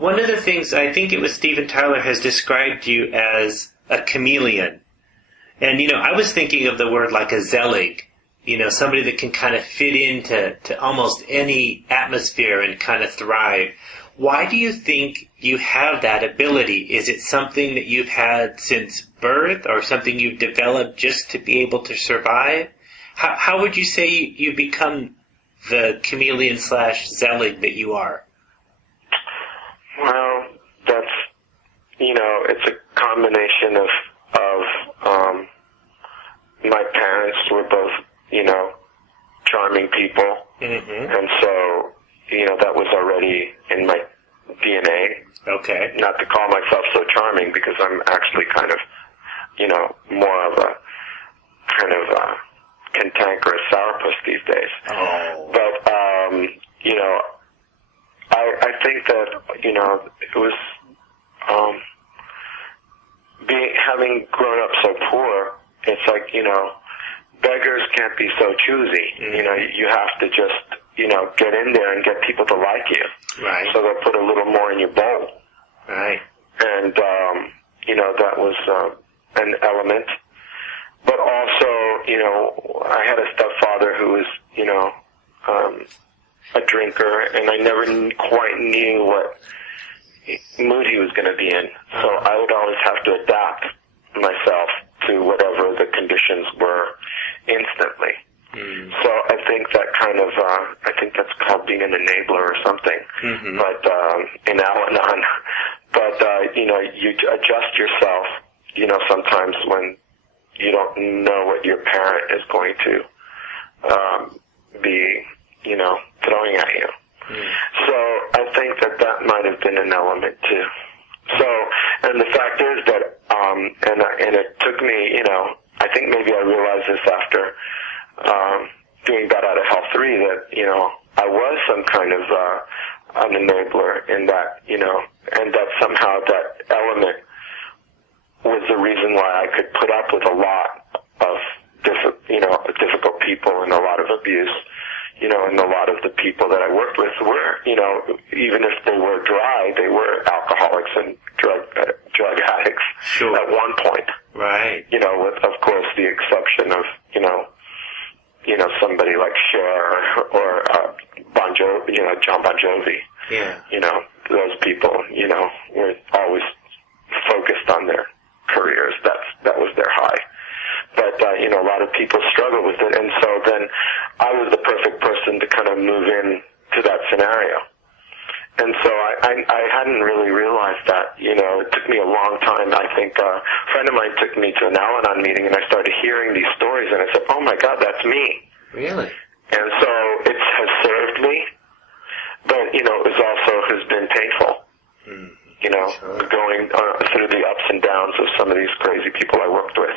One of the things, I think it was Steven Tyler, has described you as a chameleon. And, I was thinking of the word like a zelig, somebody that can kind of fit into almost any atmosphere and kind of thrive. Why do you think you have that ability? Is it something that you've had since birth or something you've developed just to be able to survive? How would you say you become the chameleon / zelig that you are? Well, that's, it's a combination of my parents were both, charming people. Mm-hmm. And so, that was already in my DNA. Okay. Not to call myself so charming because I'm actually kind of, more of a kind of cantankerous sourpuss these days. Oh. But, I think that, it was, having grown up so poor, it's like, beggars can't be so choosy. Mm-hmm. You have to just, get in there and get people to like you. Right. So they'll put a little more in your bowl. Right. And, that was an element. But also, I had a stepfather who was, a drinker, and I never quite knew what mood he was going to be in. So I would always have to adapt myself to whatever the conditions were instantly. Mm. So I think that kind of, I think that's called being an enabler or something. Mm-hmm. But, in Al-Anon. But, you adjust yourself, sometimes when you don't know what your parent is going to, be, throwing at you. Mm. So I think that might have been an element too. So, and the fact is that, and it took me, I think maybe I realized this after, doing Bat Out of Hell 3 that, I was some kind of, an enabler in that, and that somehow that element was the reason why I could put up with a lot of difficult people and a lot of abuse, and a lot of the people that I worked with were, even if they were dry, they were alcoholics and drug addicts. Sure. At one point. Right. With, of course, the exception of, somebody like Cher or Bon Jovi, John Bon Jovi. Yeah. Those people, were always focused on their careers. That was their high. But, a lot of people struggle with it, and so then I was the perfect person to kind of move in to that scenario. And so I hadn't really realized that, it took me a long time. I think a friend of mine took me to an Al-Anon meeting, and I started hearing these stories, and I said, oh my God, that's me. Really? And so it has served me, but, it has been painful. Mm. Sure. Going through the ups and downs of some of these crazy people I worked with.